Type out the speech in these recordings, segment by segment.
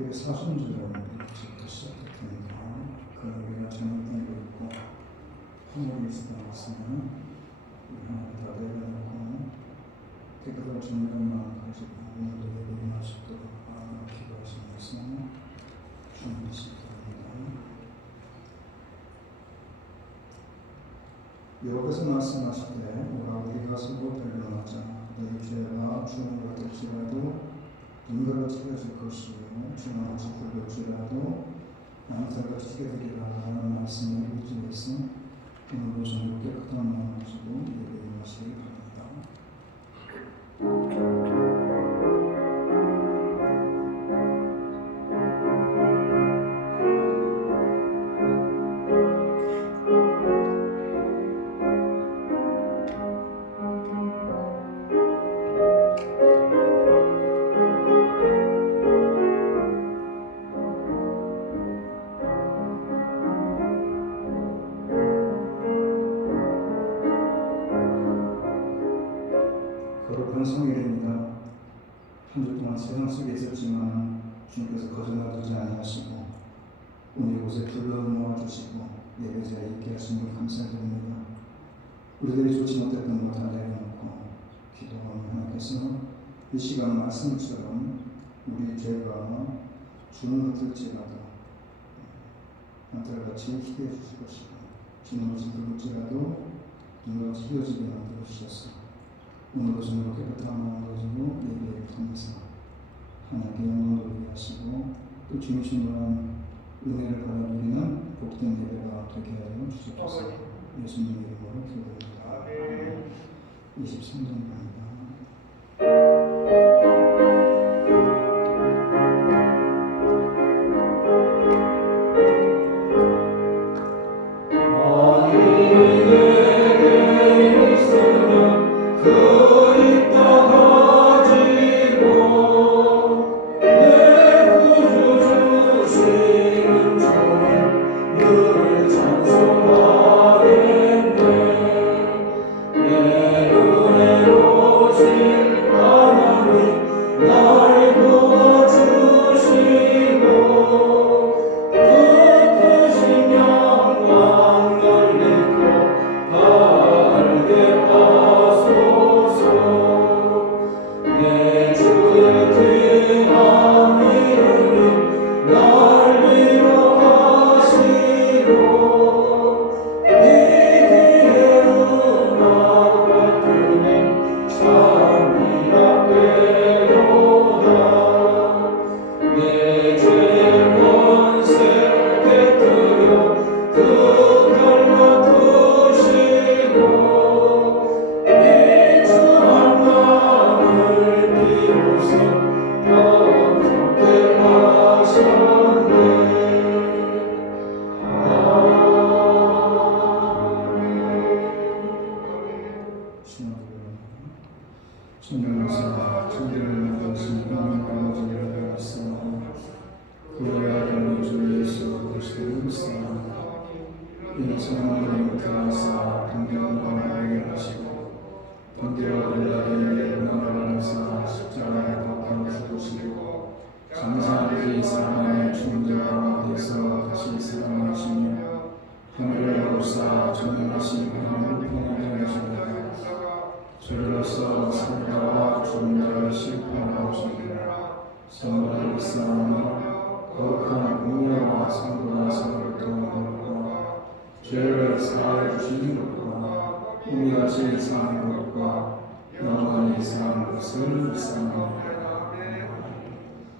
그 사순절은 일찍부터 시작됐으니까 그 우리가 잘못된 거 있고 허물이 있으면 우리 다 내려놓고 깨끗한 정결한 마음 가지고 오늘도 예배를 마치도록 기도하시면서 준비하시기 바랍니다. 여호와께서 말씀하실 때 오라 우리 가서로 변론하자. 너희 죄가 주는 것 같을지라도 눈과 같이 찢어질 것이요 주는 것이 붉을지라도 나무살같이 튀게 되리라 라는 말씀을 의지해서 오늘도 정말 깨끗한 마음을 가지고 예배를 마치기 바랍니다. 거룩한 성일입니다. 한 주 동안 세상 속에 있었지만 주님께서 거절하지 아니하시고 오늘 이곳에 불러 모아주시고 예배자에 있게 하시니 감사드립니다. 우리들이 좋지 못했던 것 다 내려놓고 기도하는 하나님께서 이 시간 말씀처럼 우리 죄가 주는 것일지라도 나들같이 희게 해주실 것이고 주는 것이 붉을지라도 눈같이 휘어지게 만들어 주셨어. 오늘도 저녁 깨끗한 마음 가지고 예배를 통해서 하나님께 영광을 돌리게 하시고 또 주님 충만한 은혜를 받아 누리는 복된 예배가 되게 하여 주시옵소서. 예수님의 이름으로 기도드립니다. 23장입니다. 저리로서 살다와 죽은 자를 심판하시리라. 성도를 쌓으며 거룩한 공의와 상도와 사랑과 죄를 사하여 주시는 것과 우리같이 사는 것과 영원히 사는 것을 믿사옵나이다.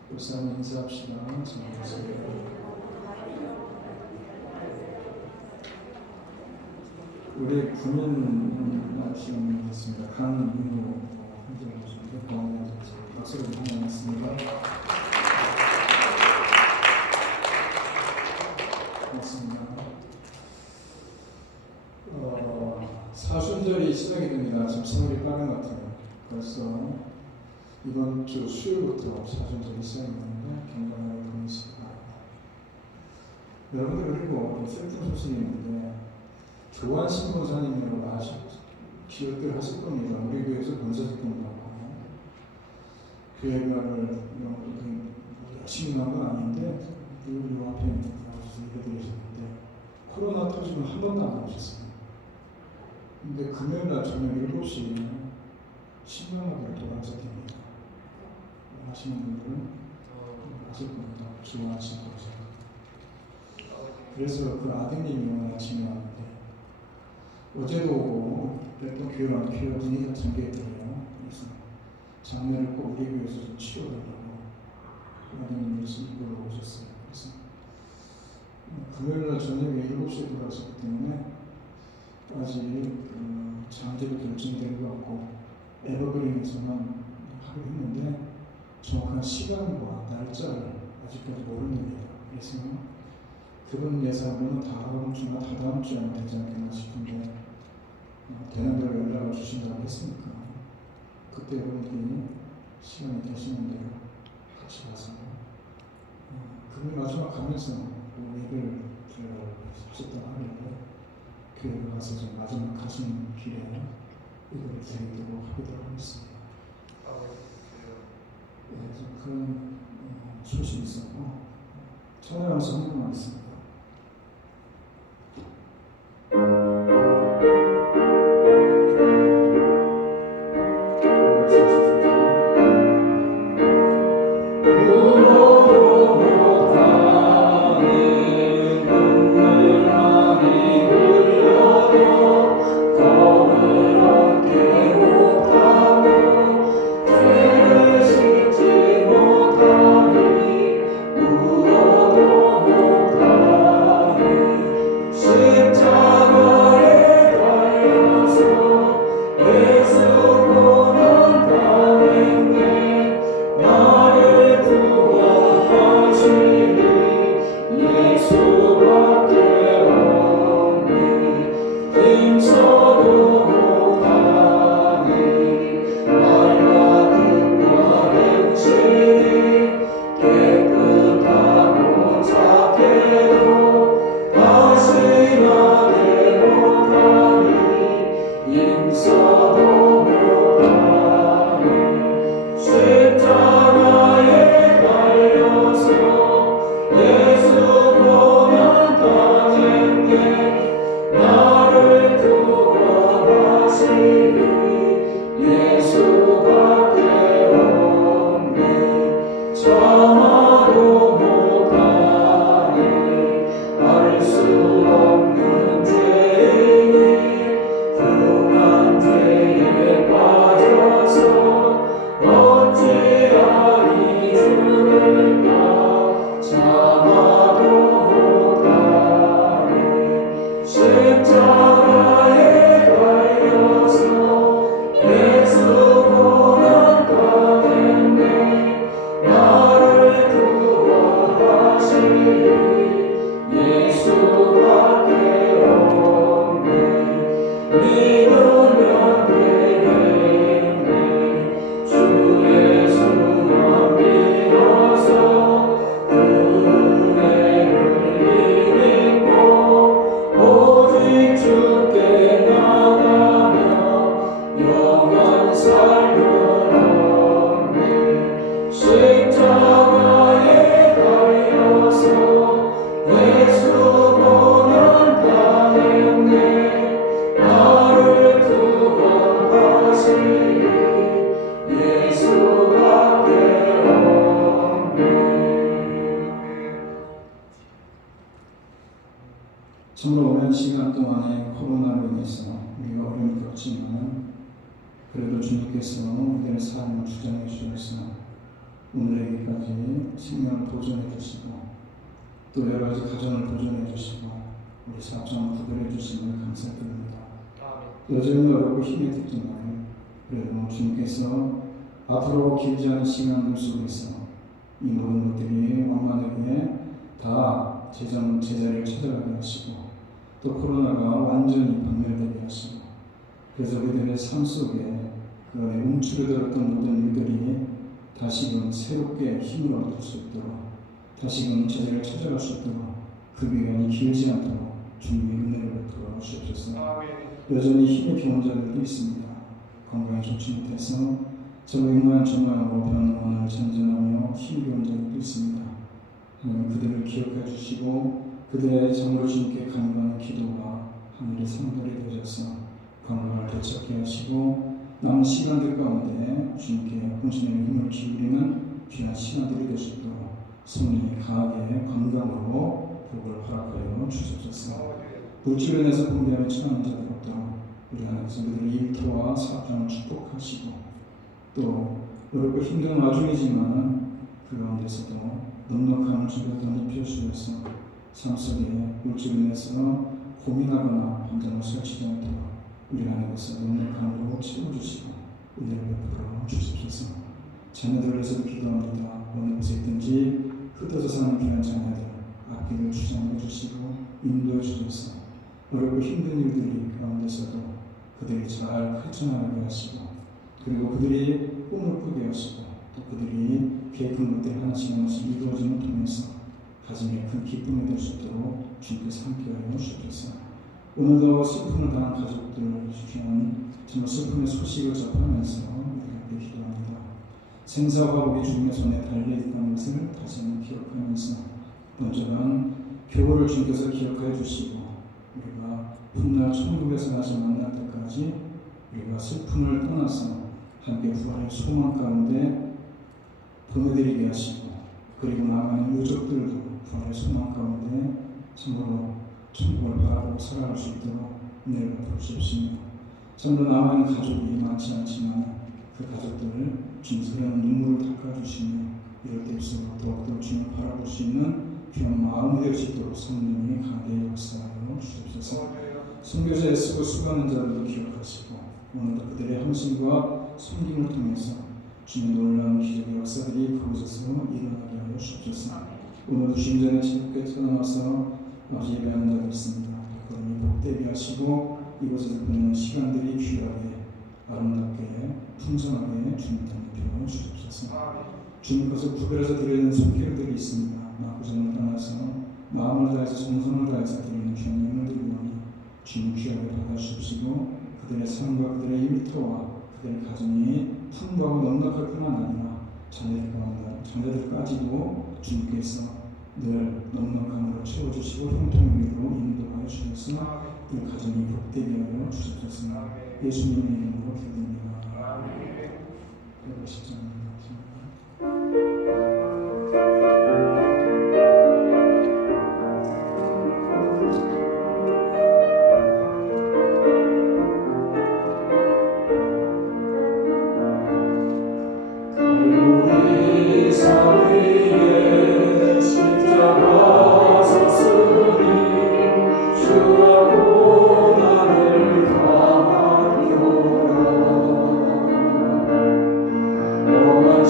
불쌍히 인사합시다. 우리 군인 날씨가 있습니다. 강민호 행정부장님 공항에 박수를 보내겠습니다. 고맙습니다. 사순절이 시작이 됩니다. 지금 생일이 빠른 것 같아요. 벌써 이번 주 수요일부터 사순절이 시작이 되는데 건강하게 보내시기 바랍니다. 여러분들 그리고 슬픈 소식이 있는데 조한 신부사님이라고 기억들 하실 겁니다. 우리 교회에서 본사직도 받고 교회가를 중요한 건 아닌데 늘 앞에 나와서 얘기해드리셨는데 코로나 터지면 한 번도 안 나오셨어요. 근데 금요일날 저녁 7시에 신명하게 돌아가서 됩니다. 하시는 분들은 아실 겁니다. 기원하신 거죠. 그래서 그 아드님이 오늘 아침에 왔는데 어제도 오고 그랬던 교회 분위기가 잠겨있더래요. 그래서 장례를 꼭 우리 교회에서 좀 치워달라고 아드님이 이걸로 오셨어요. 그래서 금요일날 저녁에 7시에 돌아왔기 때문에 아직 장제도 결정된 것 같고 에버그린에서만 하기로 했는데 정확한 시간과 날짜를 아직까지 모릅니다. 그래서 그분 예상으로는 다음 주나 다다음 주에 되지 않겠나 싶은데 되는 대로 연락을 주신다고 했으니까 그때 여러분들이 시간이 되시는 대로 같이 가서 그분 마지막 가면서 예배를 드렸다고 하길래 교회에 가서 좀 마지막 가시는 길에 예배를 드리도록 하기로 하겠습니다. 좀 그런 소식이 있었고 찬양하면서 헌금하겠습니다. 참으로 오랜 시간 동안에 코로나로 인해서 우리가 어려움을 겪지만 그래도 주님께서 우리의 삶을 주장해 주셔서 오늘에게까지 생명을 보존해 주시고 또 여러 가지 가정을 보존해 주시고 우리 사업장을 구별해 주시면 감사드립니다. 여전히 어렵고 힘이 들지만 그래도 주님께서 앞으로 길지 않은 시간들 속에서 이 모든 것들이 만만하게 다 제자리를 찾아가게 하시고 또 코로나가 완전히 박멸되게 하시고 그래서 우리들의 삶 속에 그 안에 움츠러들었던 모든 일들이 다시금 새롭게 힘을 얻을 수 있도록 다시금 제자리를 찾아갈 수 있도록 그 기간이 길지 않도록 주님의 은혜를 베풀어 주옵소서. 여전히 힘의 병원자들도 있습니다. 건강에 좋지 못해서 정말 정말로 병원을 전전하며 힘의 병원자들도 있습니다. 하나님 그들을 기억해 주시고 그들의 참으로 주님께 간구하는 기도가 하늘의 상달이 되어져서 건강을 되찾게 하시고 남은 시간들 가운데 주님께 혼신의 힘을 기울이는 귀한 시간들이 될 수 있도록 성령이 강하게 건강으로 복을 허락하여 주옵소서. 물질로 인해서 분배하며 처하는 자들 없도록 우리 하나님께서 그들의 일터와 사업장을 축복하시고 또 어렵고 힘든 와중이지만 그 가운데서도 넉넉함을 주여 덧입혀 주셔서 삶 속에 물질로 인해서 고민하거나 감정을 설치지 않도록 우리 하나님께서 넉넉함으로 채워주시고 은혜를 베풀어 주십소서. 자녀들을 위해서도 기도합니다. 어느 곳에 있든지 흩어져 사는 귀한 자녀들 앞길을 주장해 주시고 인도해 주셔서 어렵고 힘든 일들이 가운데서도 그들이 잘 헤쳐나가게 하시고 그리고 그들이 꿈을 꾸게 하시고 또 그들이 계획한 것들 하나씩 이루어짐을 통해서 가정에 큰 기쁨이 될 수 있도록 주님께서 함께하여 주옵소서. 오늘도 슬픔을 당한 가족들 귀한 정말 슬픔의 소식을 접하면서 우리 기도합니다. 생사와 우리 주님의 손에 달려있다는 것을 다시 한번 기억하면서 먼저는 교회를 주님께서 기억하여 주시고 우리가 훗날 천국에서 다시 만날 때까지 우리가 슬픔을 떠나서 함께 부활의 소망 가운데 보내드리게 하시고 그리고 나아가는 유족들도 부활의 소망 가운데 참으로 천국을 바라보고 살아갈 수 있도록 은혜를 베풀어 주십시오. 참으로 남아있는 가족이 많지 않지만 그 가족들을 주님께서 눈물을 닦아주시며 이럴 때일수록 더욱더 주님을 바라볼 수 있는 귀한 마음이 될 수 있도록 성령이 강하게 역사하여 주옵소서. 선교사에 쓰고 수고하는 자들도 기억하시고 오늘도 그들의 헌신과 섬김을 통해서 주님의 놀라운 기적의 역사들이 그곳에서 일어나게 하여 주옵소서. 오늘도 주님 전에 즐겁게 떠나와서 아버지 예배하는 자가 있습니다. 그러니 복되게 하시고 이곳에서 보내는 시간들이 귀하게 아름답게 풍성하게 주님 닮겨 주옵소서. 주님께서 구별해서 드리는 손길들이 있습니다. 나구점을 떠나서 마음을 다해서 정성을 다해서 드리는 귀한 예물들이 오니 주님 귀하게 받아주시고 그들의 삶과 그들의 일터와 그들의 가정이 풍부하고 넉넉할 뿐만 아니라 자녀들까지도 주님께서 늘 넉넉함으로 채워주시고 형통하기로 인도하여 주셔서 그 가정이 복되게 하여 주옵소서. 예수님의 이름으로 기도드립니다. 배우시지 않는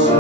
주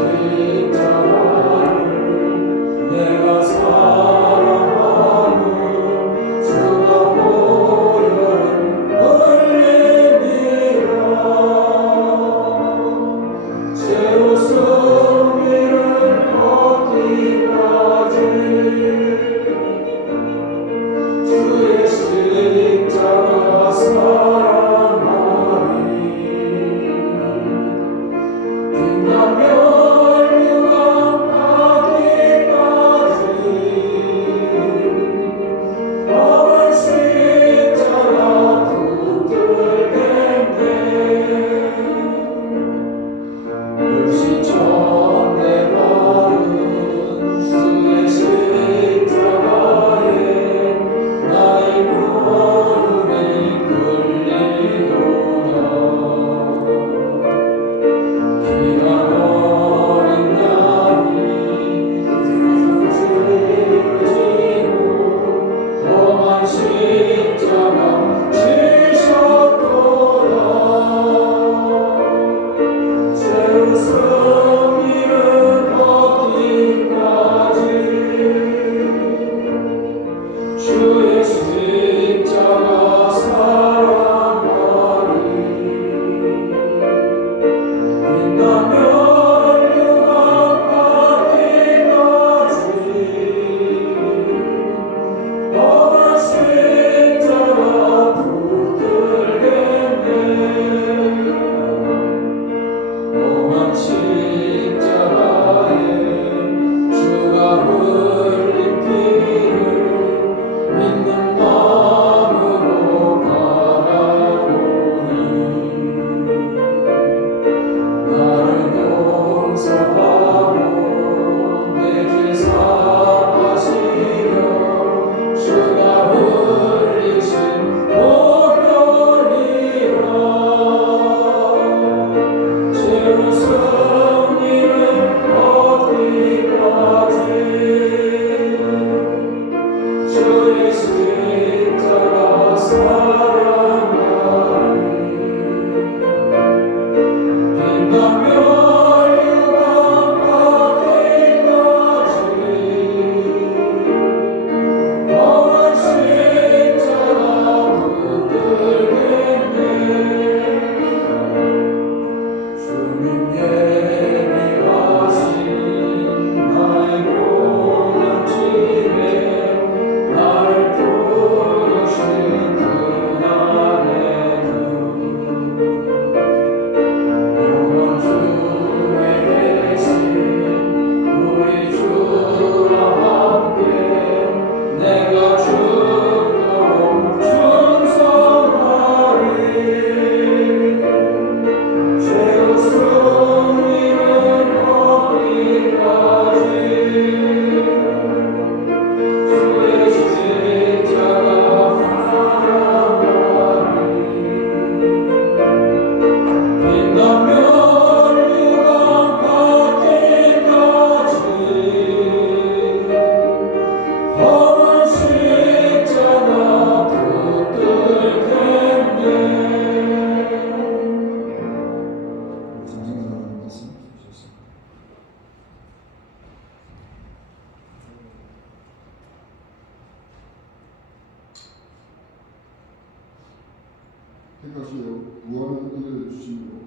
택하시어 무한한 은혜를 주시므로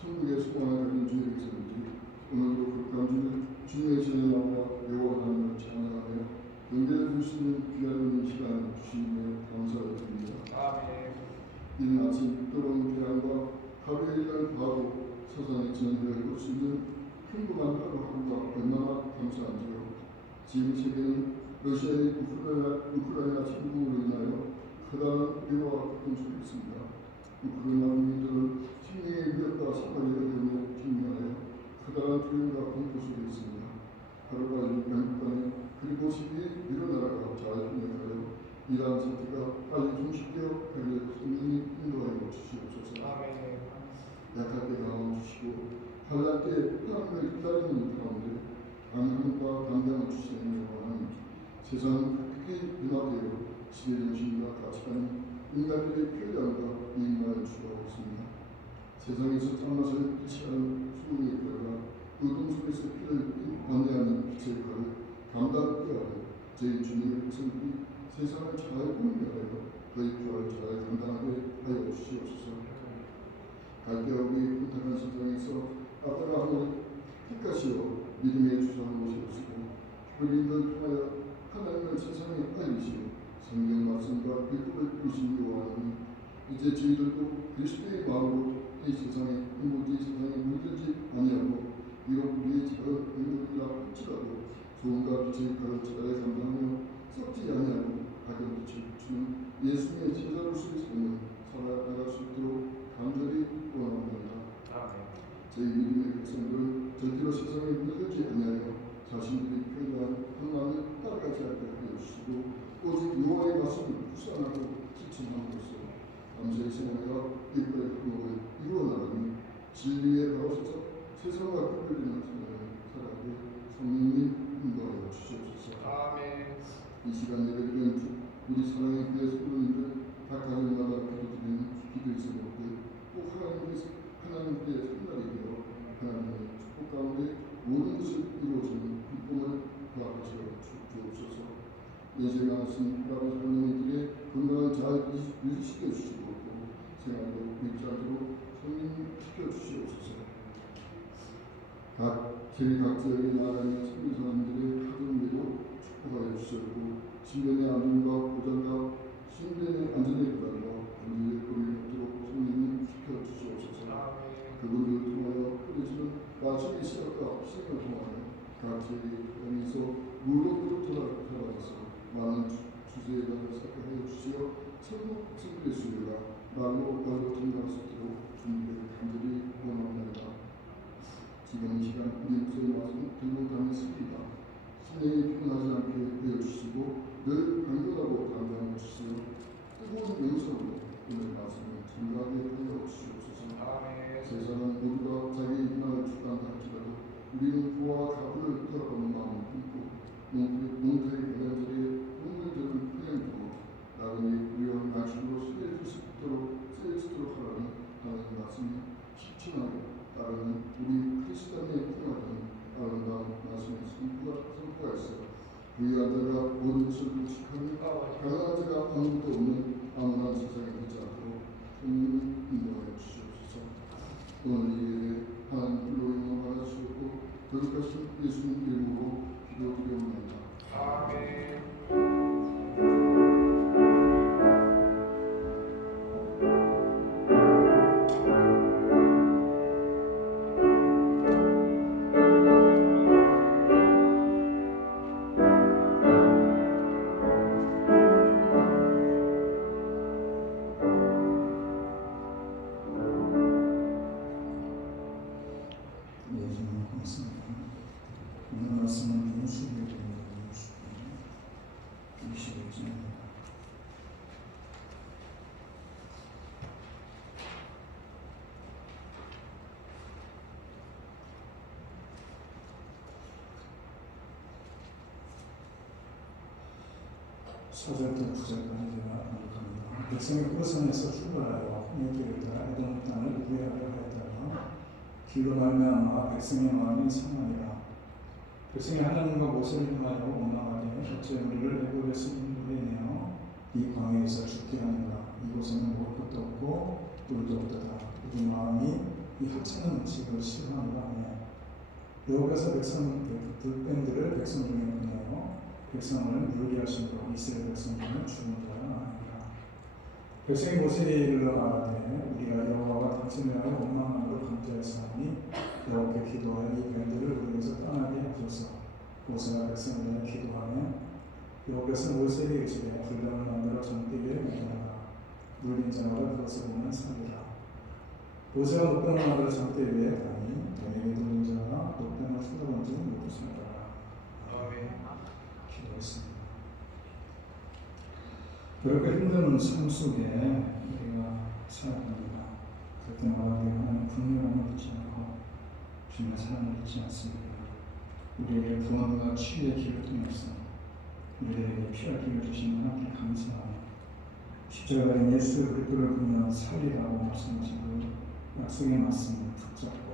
천국의 소망을 가진 주의 백성들이 오늘도 극감주를 주님의 진의 나와 여호와 하나님을 찬양하며 연결해 주시는 귀한 이 시간 주시며 감사를 드립니다. 아멘. 이른 아침 뜨거운 태양과 하루에 일어난 바로 서산의 진행을 볼 수 있는 평범한 하루하루가 얼마나 감사한지요. 지금 세계는 러시아의 우크라이나 침공으로 인하여 커다란 위로와 고통 속에 있습니다. 우크라이나 국민들은 생명의 위협과 사망의 어려움에 직면하여 커다란 두려움과 공포 속에 있습니다. 하루빨리 양국간에 그리고 세계의 여러 나라가 잘 협력하여 이러한 사태가 빨리 종식되어 가기를 성령님 인도하여 주시옵소서. 아멘. 약할 때 강함 주시고 환난 때 하나님을 기다리는 가운데 강함과 담대함을 주시는 여호와는 세상은 크게 변화되어 시대 정신과 가치관이 인간들의 편리함과 이익만을 추구하고 있습니다. 세상에서 참맛을 취하는 수능의 결과 어둠 속에서 피를 안내하는 빛의 역할을 감당해야 하는 저희 주님의 백성들이 세상을 잘 공유하여 그의 부활을 잘 감당하게 하여 주시옵소서. 갈대와 위의 혼탁한 세상에서 아브라함을 택하시어 믿음의 주장을 모시옵시고 그들을 통하여 하나님을 세상에 알리시고 성경 말씀과 율법을 이루신 여호와는 이제 저희들도 그리스도의 마음으로 이 세상에 행복이 세상에 물들지 아니하고 비록 우리의 작은 행복이라 할지라도 소음과 빛의 역할을 잘 감당하며 썩지 아니하고 밝은 빛을 비추는 예수님의 제자로서의 삶을 살아나갈 수 있도록 간절히 원합니다. 저희 믿음의 백성들은 절대로 세상에 물들지 아니하여 자신들이 표현한 평안을 따라가지 않게 하여 주시고 오직 여호와의 말씀을 묵상하고 실천함으로써 감사의 생활과 기쁨의 행복을 이루어 나가는 진리에 나오셔서 세상과 구별되는 삶을 살아가게 성령님 인도하여 주시옵소서. 아멘. 이 시간 예배드리는 우리 사랑의 교회 성도님들 각 가정마다 기도드리는 기도의 제목들 꼭 하나님께 상달이 되어 하나님의 축복 가운데 모든 것을 이루어지는 기쁨을 허락하시어 주옵소서. 예정하신 아버지 하나님들의 건강을 잘 유지시켜 주시고 또 생활도 일자리로 성립시켜 주시옵소서. 저희 각 지역에 나가는 선교 사람들의 가정들도 축복하여 주시고 신변의 안전과 보장과 신변의 안전의 보장과 우리의 권리를 얻도록 성령님 지켜 주시옵소서. 그분들을 통하여 그리스는 나중의 시각과 시간을 통하여 각 지역에서 무릎으로 돌아가서 많은 주제에 대한 사역을 주시어 천국 성도의 수요가 말로 통과할 수 있도록 주님께 간절히 원합니다. 지금 이 시간 우리 목소리 말씀 들고 다니십니다. 심령이 피곤하지 않게 되어주시고 늘 강건하고 담대함을 주시어 뜨거운 영성으로 오늘 말씀을 증거하게 하여 주시옵소서. 세상은 모두가 자기의 희망을 주관다 할지라도 우리는 그와 가부를 돌아가는 마음을 품고 농토의 배관절에 동물들을 그냥 두고 나그네 위험 양식으로 쓰여질 수 있도록 하라는 하나님의 말씀이 실천하여 따르는 우리 크리스찬의 생활은 아름다운 말씀의 선포하였어. 부유한 자가 모든 것을 독식하며 가난한 자가 아무것도 없는 아무나 세상에 되지 않도록 성령을 인도하여 주시옵소서. 오늘 이 예배 하나님 불로 영광 받아주시고 거룩하신 예수님 이름으로 기도드리옵나이다. 아멘. 오늘 말씀은 민수기에 대한 25절입니다. 사절부터 9절까지 제가 반복합니다. 백성이 호산에서 출발하여 홍해길을 따라 에돔 땅을 구해하려 하였다가 길로 말미암아 백성의 마음이 상하니라. 백성이 하나님과 모세를 향하여 원망하되 어째 우리를 애굽에서 인도해내어 이 광야에서 죽게 하는가. 이곳에는 먹을 것도 없고 하고 우리도 어떠다. 우리 마음이 이 하찮은 음식을 싫어하는 바람에 여호와께서 족장들을 백성 중에 보내어 백성을 물게 하심으로 이스라엘 백성 중에 죽은 자가 아니라 백성이 모세에게 이르러 가라되 우리가 여호와가 당신을 하여 원망함으로 범죄하였사오니 여호와께 기도하여 이 뱀들을 우리에게서 떠나게 하소서. 모세가 백성을 위하여 기도하며 여호와께서 모세에게 이르시되 불량을 만들어 정띠기에 묻어라. 물린 자마다 그것을 보면 살리라. 모세가 녹병을 만들어 장대 위에 가니 뱀에게 물린 자가 녹병을 쏟아던지는 못하더라. 아멘. 기도했습니다. 그렇게 힘든 삶 속에 우리가 살아갑니다. 그럴 때마다 우리가 하나님 분노함을 잊지 않고 주님의 사랑을 잊지 않습니다. 우리에게 구원과 치유의 길을 통해서 우리에게 피할 길을 주신 하나님께 감사하며 십자가에 예수 그리스도를 보며 살리라고 말씀하신 그 약속에 맞습니다. 붙잡고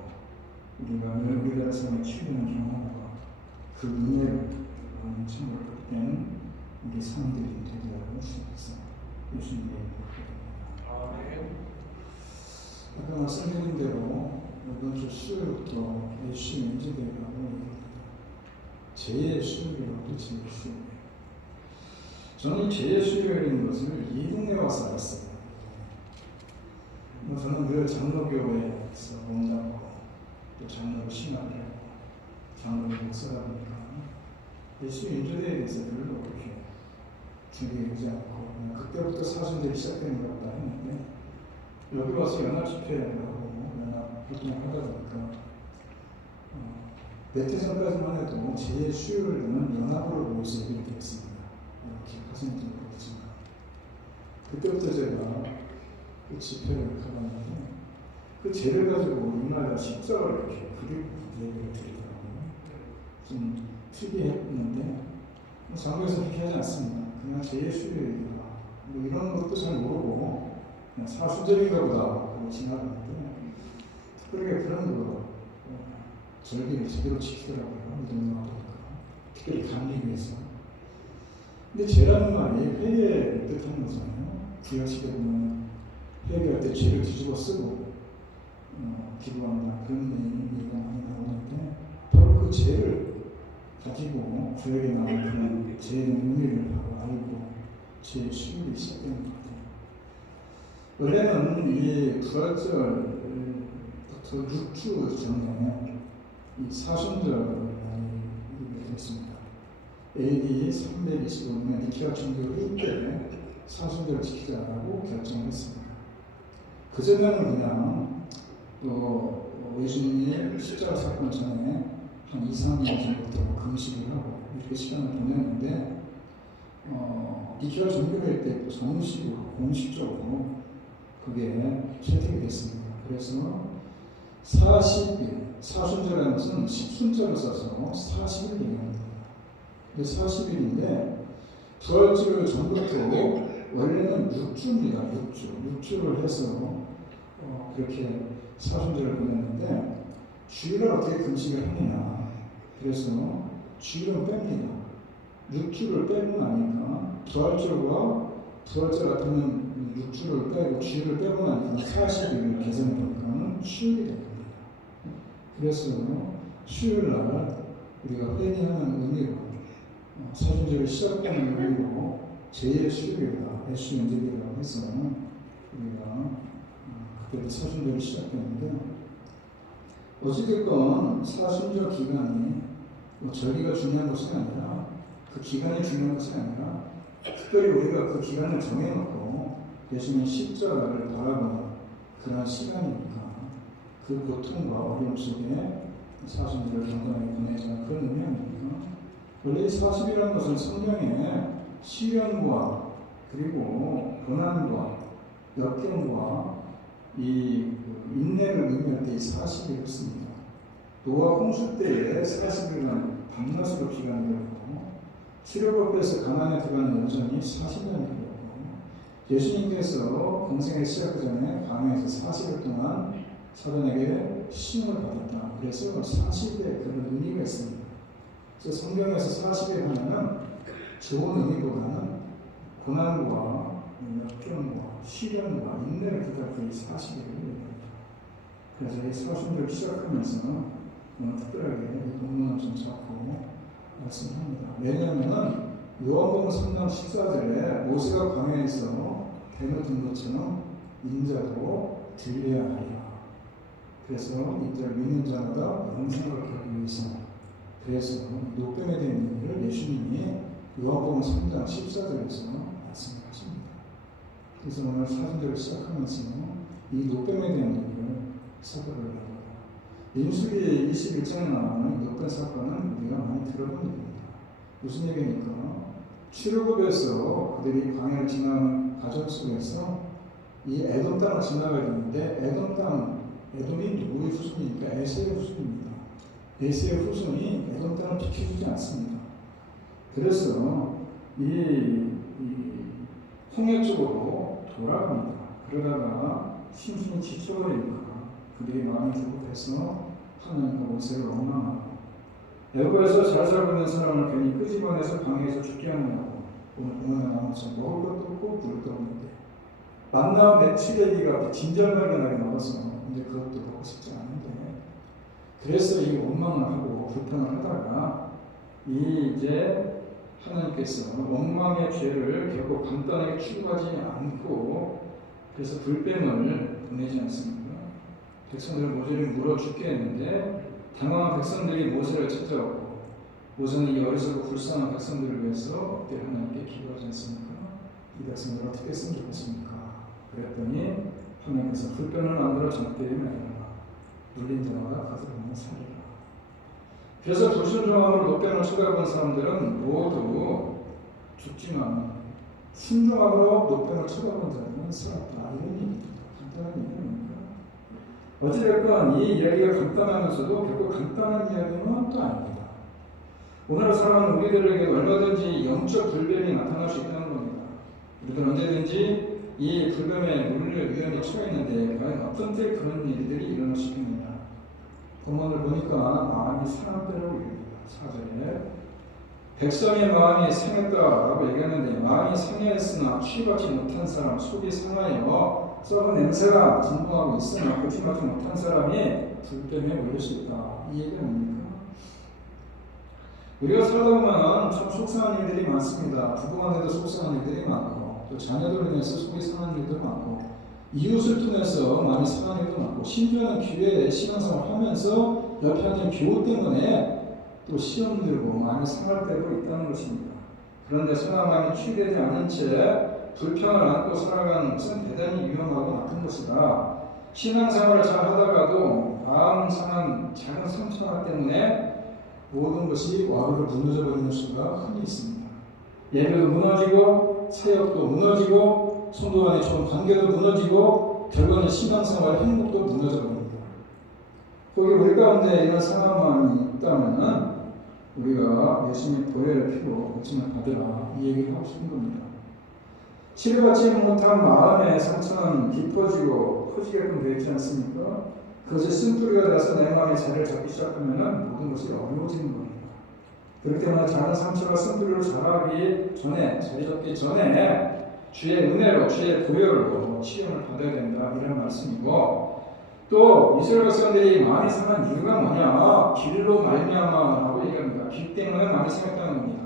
우리가 늘 우리들의 삶에 치유되는 경험과 그 은혜를 참으로 된 우리 사람들이 되게 하여 주옵소서. 예수님의 이름으로 아멘. 아까 말씀드린 대로 이번 주 수요일부터 예수 임재대회라고 얘기합니다. 제 수요일이라고 제 수요일. 저는 제 수요일인 것을 이 동네에 와서 알았어요. 저는 늘 장로교회에서 몸담고 또 장로를 신학을 하고 장로를 목사다 보니까 예수 임재대회에 대해서 별로 그렇게 주의를 하지 않고 그냥 그때부터 사순절이 시작되는 것 같다 했는데 여기 와서 연합집회를 하고 연합 활동을 하다 보니까 몇 해 전까지만 해도 제 수요일은 연합으로 모여서 예배를 드렸습니다. 기억하시는지 모르겠지만 그때부터 제가 그 집회를 가봤는데 그 죄를 가지고 이마에다 십자가를 이렇게 그리고 예배를 드리더라고요. 좀 특이했는데 장로에서 그렇게 하지 않습니다. 그냥 제 수요일이다 뭐 이런 것도 잘 모르고 그냥 사순절인가 보다 하고 지나갔는데 특별하게 그런 거 절기를 제대로 지키더라고요. 믿음과 보니까 특별히 감리기 위해서. 근데 죄라는 말이 회개를 뜻하는 거잖아요. 구약시대 보면 회개할 때 죄를 뒤집어 쓰고 기도한다 그런 얘기가 많이 나오는데 바로 그 죄를 가지고 구약에 나오는 그런 죄의 의미를 알고 죄의 수요일이 시작되는 것 같아요. 원래는 이 부활절부터 6주 전에 이 사순절을 많이 했습니다. AD 325년에 니케아 종교 회의 때 사순절을 지키자고 결정했습니다. 그 전에는 그냥 또 예수님이 십자가 사건 전에 한 2, 3년 전부터 금식을 하고 이렇게 시간을 보냈는데 니케아 종교회의 때 정식으로 공식적으로 그게 채택이 됐습니다. 그래서 40일 사순절이라는 것은 10순절을 써서 40일 얘기합니다. 40일인데 부활절 전부터 원래는 6주입니다. 6주를 해서 그렇게 사순절을 보냈는데 주일을 어떻게 금식을 하느냐. 그래서 주일은 뺍니다. 6주를 빼고 나니까 부활절과 부활절 같으면 6주를 빼고 주일을 빼고 나니까 40일을 계산해 보니까 수요일이 됩니다. 그래서 수요일날 우리가 회개하는 의미로 사순절이 시작되는 의미로 제2의 수요일이다. 예수 임재일이라고 해서 우리가 그때 사순절이 시작되는데 어찌됐건 사순절 기간이 절기가 중요한 것이 아니라 그 기간이 중요한 것이 아니라 특별히 우리가 그 기간을 정해놓고 예수님 십자가를 바라보는 그런 시간이니까 그 고통과 어려움 속에 사순절을 건강하게 보내자 그런 의미 아닙니까? 원래 40이라는 것은 성경에 시련과 그리고 고난과 역경과 이 인내를 의미할 때 이 40일을 씁니다. 노아 홍수 때에 40일간 밤낮으로 기간이 되었고 출애굽에서 가나안에 들어가는 여정이 40년이 되었고 예수님께서 공생의 시작 전에 광야에서 40일 동안 사단에게 시험을 받았다. 그래서 40의 그런 의미가 있습니다. 그래서 성경에서 40일 하면은 좋은 의미보다는 고난과 역경과 시련과 인내를 붙잡고 이 40일을 얘기합니다. 그래서 이 사순절 시작하면서 특별하게 이 본문을 좀 잡고 말씀합니다. 왜냐하면 요한복음 3장 14절에 모세가 광야에서 뱀을 든 것처럼 인자도 들려야 하리라. 그래서 이들 믿는 자마다 영생을 얻기 위해서 그래서 노뱀에 대한 얘기를 예수님이 요한복음 3장 14절에서 말씀하십니다. 그래서 오늘 사순절을 시작하면서 이 노뱀에 대한 얘기를 사도를 합니다. 민수기 21장에 나오는 노뱀 사건은 우리가 많이 들어본 얘기입니다. 무슨 얘기입니까? 출애굽에서 그들이 광야를 지나는 과정 속에서 이 에돔 땅을 지나가야 되는데 에돔 땅, 에돔이 누구의 후손입니까? 에세의 후손입니다. 에세의 후손이 에돔 땅을 지켜주지 않습니다. 그래서 이 홍해 쪽으로 돌아갑니다. 그러다가 심순이 지쳐버리니까 그들이 마음이 조급해서 하나님과 모세를 원망하고 애굽에서 잘 살고 있는 사람을 괜히 끄집어내서 광야에서 죽게 하느냐고 오늘 보면 나무처럼 먹을 것도 없고 물을 것도 없는데 만나 메추레기가 진절발견하게 나와서 이제 그것도 먹고 싶지 않은데 그래서 이 원망을 하고 불평을 하다가 이제 하나님께서 원망의 죄를 결코 간단하게 취급하지 않고 그래서 불뱀을 보내지 않습니다. 백성들을 모조리 물어 죽게 했는데 당황한 백성들이 모세를 찾아오고 모세는 이 어리석고 불쌍한 백성들을 위해서 그때 하나님께 기도하지 않습니까? 이 백성들 어떻게 했으면 좋겠습니까? 그랬더니 하나님께서 불뱀을 만들어 장대에 매라 물린 자마다 가져가는 살리라. 그래서 불순종함으로 노뱀을 쳐다본 사람들은 모두 죽지만 순종함으로 노뱀을 쳐다본 자들은 살았다. 이런 얘기입니다. 간단한 얘기입니다. 어찌됐건 이 이야기가 간단하면서도 결코 간단한 이야기는 또 아닙니다. 오늘 살아가는 우리들에게 얼마든지 영적 불뱀이 나타날 수 있다는 겁니다. 우리들 언제든지 이 불뱀에 물릴 위험이 처해 있는데 과연 어떤 때 그런 일들이 일어날 수 있겠느냐. 본문을 보니까 마음이 상했다라고 얘기합니다. 4절에 백성의 마음이 상했다라고 얘기하는데 마음이 상했으나 취하지 못한 사람 속이 상하여 썩은 냄새가 진동하고 있으나 고침하지 못한 사람이 불뱀에 물릴 수 있다. 이 얘기가 뭡니까? 우리가 살다 보면 참 속상한 일들이 많습니다. 부부간에도 속상한 일들이 많고 또 자녀들로 인해서 속이 상한 일도 많고 이웃을 통해서 많이 상한 일도 많고 심지어는 교회에 신앙생활을 하면서 옆에 앉은 교우 때문에 또 시험 들고 많이 상할 때도 있다는 것입니다. 그런데 선한 마음이 취되지 않은 채 불평을 안고 살아가는 것은 대단히 위험하고 나쁜 것이다. 신앙생활을 잘 하다가도 마음 상한 작은 상처 하나 때문에 모든 것이 와르르 무너져 버리는 수가 흔히 있습니다. 예배도 무너지고 사역도 무너지고 성도 간의 좋은 관계도 무너지고 결과는 신앙생활의 행복도 무너져 버립니다. 거기 우리 가운데 이런 상한 마음이 있다면 우리가 예수님의 보혈의 피로 고침을 받으라 이 얘기를 하고 싶은 겁니다. 치료받지 못한 마음의 상처는 깊어지고 커지게끔 되어 있지 않습니까? 그것이 쓴뿌리가 돼서 내 마음이 자리를 잡기 시작하면 모든 것이 어려워지는 겁니다. 그렇기 때문에 작은 상처가 쓴뿌리로 자라기 전에, 자리 잡기 전에 주의 은혜로, 주의 보혈로 치료를 받아야 된다 이런 말씀이고 또 이스라엘 백성들이 많이 상한 이유가 뭐냐? 길로 말미암아라고 얘기합니다. 길 때문에 많이 상했다는 겁니다.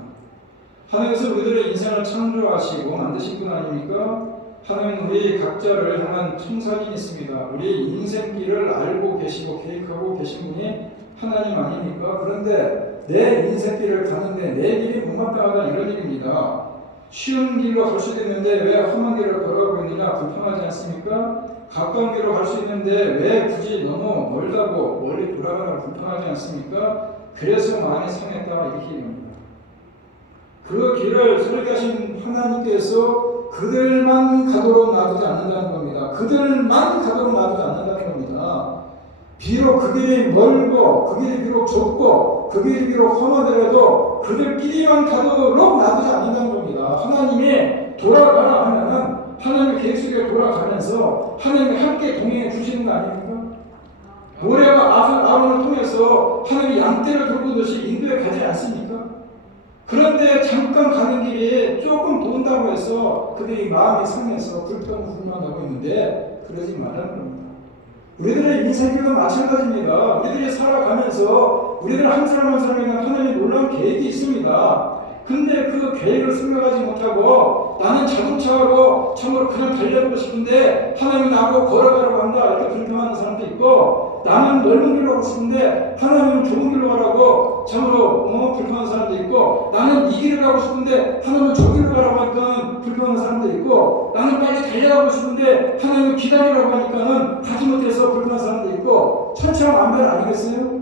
하나님께서 우리들의 인생을 창조하시고 만드신 분 아닙니까? 하나님은 우리 각자를 향한 청사진이 있습니다. 우리 인생길을 알고 계시고 계획하고 계신 분이 하나님 아닙니까? 그런데 내 인생길을 가는데 내 길이 못마땅하다 이런 얘기입니다. 쉬운 길로 갈 수도 있는데 왜 험한 길을 걸어가고 있느냐 불편하지 않습니까? 가까운 길로 갈 수 있는데 왜 굳이 너무 멀다고 멀리 돌아가느라 불편하지 않습니까? 그래서 많이 상했다 이렇게 얘기합니다. 그 길을 설계하신 하나님께서 그들만 가도록 놔두지 않는다는 겁니다. 그들만 가도록 놔두지 않는다는 겁니다. 비록 그 길이 멀고 그 길이 비록 좁고 그 길이 비록 험하더라도 그들끼리만 가도록 놔두지 않는다는 겁니다. 하나님이 돌아가라 하면은 하나님의 계획 속에 돌아가면서 하나님이 함께 동행해 주시는 거 아닙니까? 모레가 아론을 통해서 하나님이 양떼를 돌보듯이 인도에 가지 않습니까? 그런데 잠깐 가는 길에 조금 돈 본다고 해서 그들이 마음이 상해서 불평불만하고 있는데 그러지 말라는 겁니다. 우리들의 인생도 마찬가지입니다. 우리들이 살아가면서 우리들 한 사람 한 사람에게 하나님의 놀라운 계획이 있습니다. 근데 그 계획을 생각하지 못하고 나는 자동차로 참으로 그냥 달려가고 싶은데 하나님이 나하고 걸어가라고 한다 이렇게 불평하는 사람도 있고, 나는 넓은 길로 가고 싶은데 하나님은 좁은 길로 가라고 참으로 불평하는 사람도 있고, 나는 이 길을 가고 싶은데 하나님은 저 길로 가라고 하니까 불평하는 사람도 있고, 나는 빨리 달려가고 싶은데 하나님은 기다리라고 하니까는 가지 못해서 불평하는 사람도 있고, 천차만별 아니겠어요?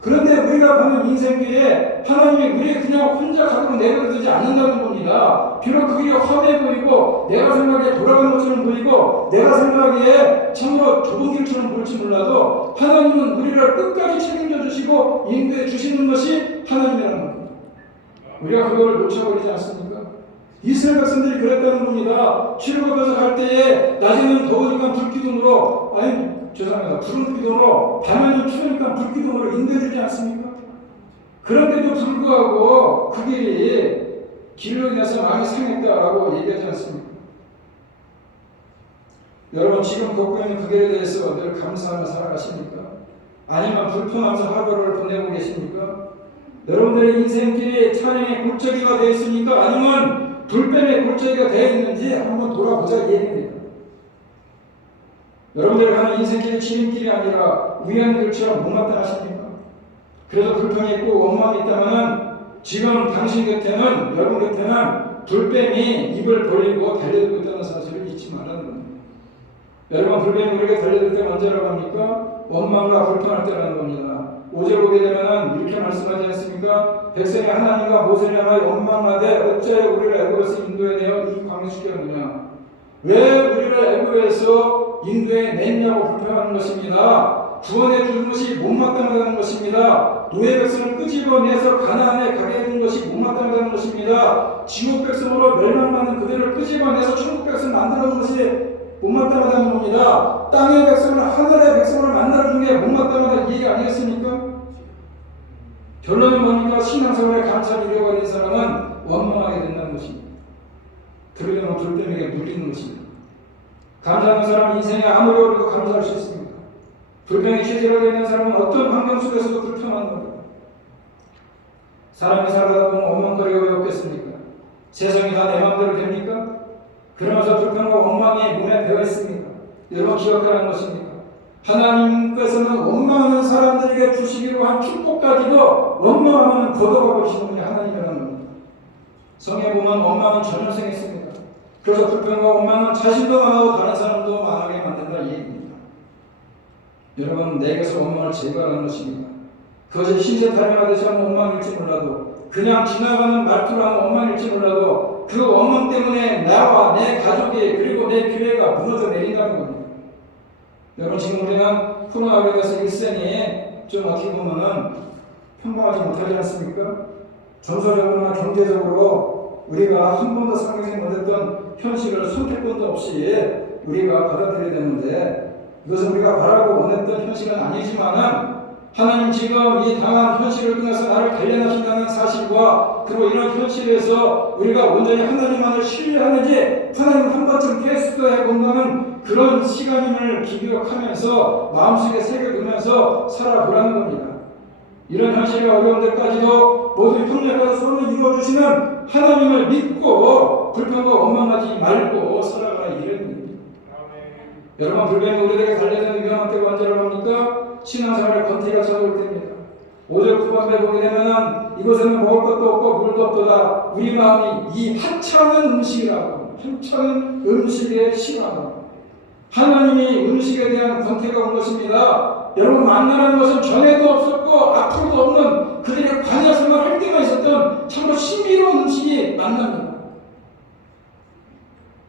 그런데 우리가 가는 인생길에 하나님이 우리 그냥 혼자 가도록 내버려두지 않는다는 겁니다. 비록 그 길이 험해 보이고 내가 생각에 돌아가는 것처럼 보이고 내가 생각에 참으로 좁은 길처럼 보일지 몰라도 하나님은 우리를 끝까지 책임져 주시고 인도해 주시는 것이 하나님이라는 겁니다. 우리가 그걸 놓쳐버리지 않습니까? 이스라엘 백성들이 그랬다는 겁니다. 출애굽에서 갈 때에 낮에는 더우니까 불기둥으로, 죄송합니다. 푸른 기둥으로, 밤에는 추우니까 불기둥으로 인도해주지 않습니까? 그런데도 불구하고 그 길이 길로 인해서 마음이 상했다라고 얘기하지 않습니까? 여러분 지금 걷고 있는 그 길에 대해서 늘 감사하며 살아가십니까? 아니면 불평하면서 하루를 보내고 계십니까? 여러분들의 인생길이 찬양의 골짜기가 되어 있습니까? 아니면 불뱀의 골짜기가 되어 있는지 한번 돌아보자 이 얘기입니다. 여러분들이 가는 인생길이 지름길이 아니라 우연한 길처럼 못마땅하십니까? 그래도 불평이 있고 원망이 있다면 지금 당신 곁에는, 여러분 곁에는 불뱀이 입을 벌리고 달려들고 있다는 사실을 잊지 말라는 겁니다. 여러분 불뱀이 우리에게 달려들 때 언제라고 합니까? 원망과 불평할 때라는 겁니다. 5절 보게 되면 이렇게 말씀하지 않습니까? 백성이 하나님과 모세를 향하여 원망하되 어찌하여 우리를 애굽에서 인도해내어 이 광야 죽게 하느냐? 왜 우리를 애굽에서 인도해 냈냐고 불평하는 것입니다. 구원해 주는 것이 못마땅하다는 것입니다. 노예 백성을 끄집어내서 가나안에 가게 해준 것이 못마땅하다는 것입니다. 지옥 백성으로 멸망받는 그들을 끄집어내서 천국 백성 만들어준 것이 못마땅하다는 겁니다. 땅의 백성을 하늘의 백성을 만들어준 게 못마땅하다는 얘기 아니겠습니까? 결론은 뭡니까? 신앙생활에 감사를 잃어버린 사람은 원망하게 된다는 것입니다. 그러려면 불뱀에게 물리는 것입니다. 감사하는 사람은 인생에 아무리 어려도 감사할 수 있습니다. 불평에 취직하게 있는 사람은 어떤 환경 속에서도 불평하는 겁니다. 사람이 살아가다 보면 원망거리가 왜 없겠습니까? 세상이 다 내 마음대로 됩니까? 그러면서 불평과 원망이 몸에 배어 있습니다. 여러분 기억하라는 것입니다. 하나님께서는 원망하는 사람들에게 주시기로 한 축복까지도 원망하면 걷어가 버리시는 분이 하나님이라는 겁니다. 성에 보면 원망은 전염성이 있습니다. 그래서 불평과 원망은 자신도 망하고 다른 사람도 망하게 만든다 이 얘기입니다. 여러분 내게서 원망을 제거하는 것입니다. 그것이 신세 타령하듯이 하는 원망일지 몰라도, 그냥 지나가는 말투로 하는 원망일지 몰라도 그 원망 때문에 나와 내 가족이 그리고 내 교회가 무너져 내린다는 겁니다. 여러분 지금 우리는 코로나로 인해서 일생이 좀 어떻게 보면은 평범하지 못하지 않습니까? 정서적으로나 경제적으로 우리가 한 번도 상상하지 못했던 현실을 선택권도 없이 우리가 받아들여야 되는데, 이것은 우리가 바라고 원했던 현실은 아니지만은 하나님 지금 이 당한 현실을 통해서 나를 단련하신다는 사실과, 그리고 이런 현실에서 우리가 온전히 하나님만을 신뢰하는지 하나님 한 번쯤 테스트해 본다는 그런 시간임을 기억하면서 마음속에 새겨두면서 살아보라는 겁니다. 이런 현실의 어려움들까지도 모두 협력해서 손을 이루어주시는 하나님을 믿고 불평과 원망하지 말고 살아가라 이런 겁니다. 여러분 불뱀이 우리에게 달려드는 위험한 때가 언제라고 합니까? 신앙생활의 권태기가 찾아올 때입니다. 5절 후반부에 보게 되면 이곳에는 먹을 것도 없고 물도 없도다. 우리 마음이 이 하찮은 음식이라고, 하찮은 음식에 싫어하다. 하나님이 음식에 대한 권태가 온 것입니다. 여러분 만나는 것은 전에도 없었고 앞으로도 없는 그들의 광야 생활 할 때만 있었던 참으로 신비로운 음식이 만납니다.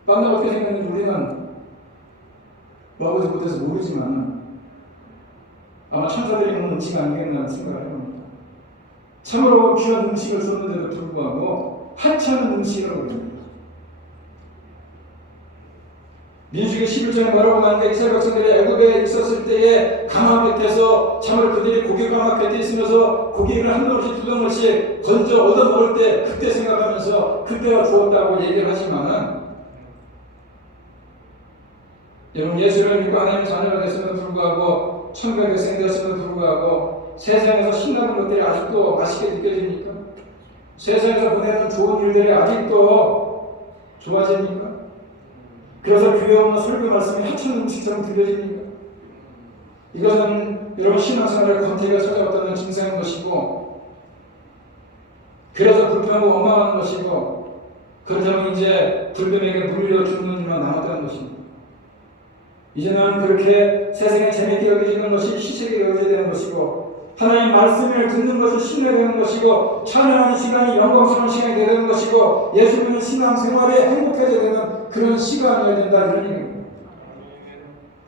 만나 어떻게 생겼는지 우리는 먹어보지 못해서 모르지만 아마 천사들이 먹는 음식 아니겠나 생각을 해봅니다. 참으로 귀한 음식을 줬는데도 불구하고 하찮은 음식이라고 그럽니다. 민수기 11장에 뭐라고 하는데 이스라엘 백성들이 애굽에 있었을 때에 가마 곁에서 참으로 그들이 고기 가마 곁에 있으면서 고기를 한 덩어리씩 두 덩어리씩 건져 얻어 먹을 때 그때 생각하면서 그때가 좋았다고 얘기를 하지만은 여러분 예수를 믿고 하나님의 자녀가 됐음에도 불구하고 천국의 백성이 되었음에도 불구하고 세상에서 신나는 것들이 아직도 맛있게 느껴집니까? 세상에서 보내는 좋은 일들이 아직도 좋아집니까? 그래서 교회 없는 설교 말씀이 하찮은 음식처럼 들려집니까? 이것은 여러분 신앙생활의 권태기가 찾아왔다는 증상인 것이고 그래서 불평하고 원망하는 것이고 그렇다면 이제 불뱀에게 물려 죽는 일만 남았다는 것입니다. 이제는 그렇게 세상에 재밌게 여겨지는 것이 희색이 여겨져야 되는 것이고 하나님 말씀을 듣는 것이 신뢰가 되는 것이고 찬양하는 시간이 영광스러운 시간이 되는 것이고 예수 믿는 신앙생활에 행복해져야 되는 그런 시간이어야 된다 이런 얘기입니다.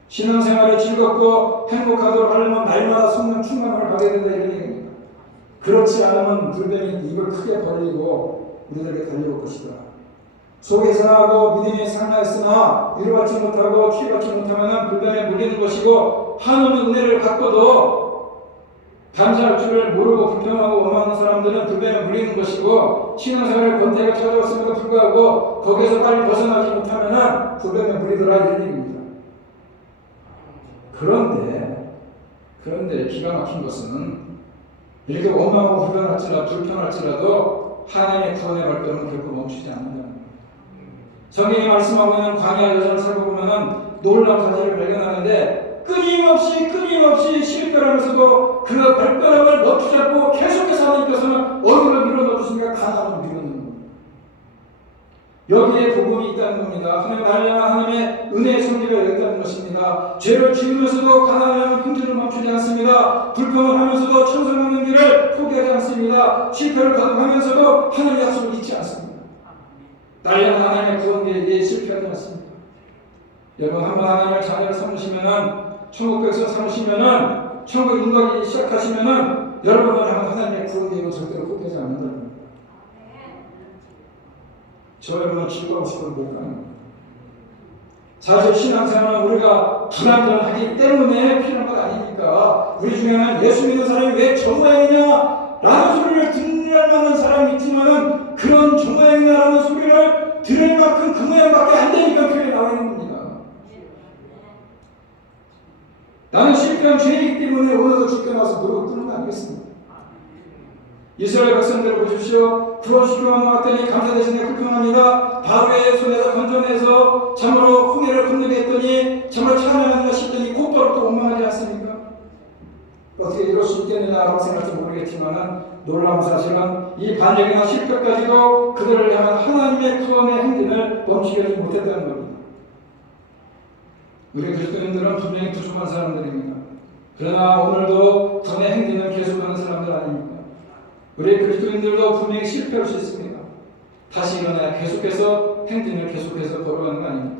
신앙생활이 즐겁고 행복하도록 하려면 날마다 성령 충만함을 받아야 된다 이런 얘기입니다. 그렇지 않으면 불뱀이 입을 크게 벌리고 우리들에게 달려올 것이다. 속이 상하고 믿음이 상하였으나 위로받지 못하고 치유받지 못하면 불뱀에 물리는 것이고 한없는 은혜를 갖고도 감사할 줄을 모르고 불평하고 원망하는 사람들은 불뱀에 물리는 것이고 신앙생활의 권태가 찾아왔음에도 불구하고 거기에서 빨리 벗어나지 못하면 불뱀에 물리더라 이런 얘기입니다. 그런데 기가 막힌 것은 이렇게 원망하고 불평할지라도 하나님의 구원의 발걸음은 결코 멈추지 않는다는 겁니다. 성경이 말씀하고 있는 광야 여정을 살펴보면 놀라운 사실을 발견하는데 끊임없이 실패하면서도 그 발걸음을 멈추지 않고 계속해서 하나님께서는 어디로 밀어넣으시니까 가나안으로 밀어넣는 겁니다. 여기에 복음이 있다는 겁니다. 하나님 나를 향한 하나님의 은혜의 성기가 있다는 것입니다. 죄를 지으면서도 가나안을 향한 행진을 멈추지 않습니다. 불평을 하면서도 청성하는 길을 포기하지 않습니다. 실패를 거듭하면서도 하나님의 약속을 잊지 않습니다. 나를 향한 하나님의 구원 계획에 실패하지 않습니다. 여러분 한번 하나님을 자녀를 삼으시면은 천국 백성 삼으시면은 천국 인도하기 시작하시면은 여러분을 향한 하나님의 구원 계획은 절대로 포기하지 않는다는 겁니다. 저 여러분은 즐거운 식으로 못 가는 겁니다. 사실 신앙생활은 우리가 불안정하기 때문에 필요한 것 아닙니까? 우리 중에는 예수 믿는 사람이 왜 저 모양이냐 라는 소리를 듣는 만한 사람이 있지만은 그런 저 모양이냐라는 소리를 들을 만큼 그 모양밖에 안 되니까 교회에 나와 있는 겁니다. 나는 실패한 죄이기 때문에 오늘도 죽게 나와서 무릎을 꿇는 거 아니겠습니까? 이스라엘 백성들을 보십시오. 구원시켜 놓았더니 감사대신에 불평합니다. 바로의 손에서 건져내서 참으로 홍해를 건너게 했더니 참으로 찬양하는가 싶더니 곧바로 또 원망하지 않습니까? 어떻게 이럴 수 있겠느냐라고 생각할지 모르겠지만 놀라운 사실은 이 반역이나 실패까지도 그들을 향한 하나님의 구원의 행진을 멈추게 하지 못했다는 겁니다. 우리 그리스도인들은 분명히 부족한 사람들입니다. 그러나 오늘도 구원의 행진을 계속하는 사람들 아닙니까? 우리 그리스도인들도 분명히 실패할 수 있습니다. 다시 일어나 계속해서 행진을 계속해서 걸어가는 거 아닙니까?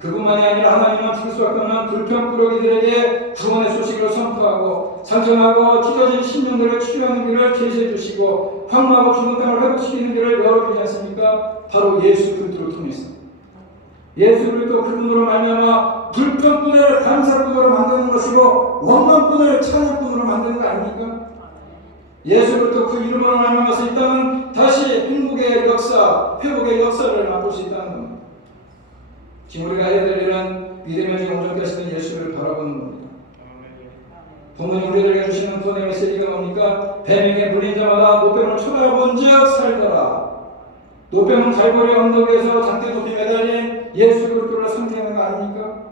그뿐만이 아니라 하나님은 죽을 수밖에 없는 불평꾸러기들에게 구원의 소식을 선포하고 상처나고 찢어진 심령들을 치유하는 길을 제시해 주시고 황마하고 죽은 땅을 회복시키는 길을 열어주지 않습니까? 바로 예수 그리스도를 통해서 예수 그리스도 그분으로 말미암아 불평꾼을 감사꾼으로 만드는 것이고 원망꾼을 찬양꾼으로 만드는 거 아닙니까? 예수 그리스도 그 이름으로 말미암아서 이 땅은 다시 행복의 역사, 회복의 역사를 맛볼 수 있다는 겁니다. 지금 우리가 해야 될 일은 믿음의 주 온전케 예수를 바라보는 겁니다. 부모님 우리들에게 주시는 구원의 메시지가 뭡니까? 뱀에게 물린 자마다 노뱀을 쳐다본 즉 살더라. 노뱀은 갈보리 언덕에서 장대 높이 매달린 예수 그리스도를 상징하는 거 아닙니까?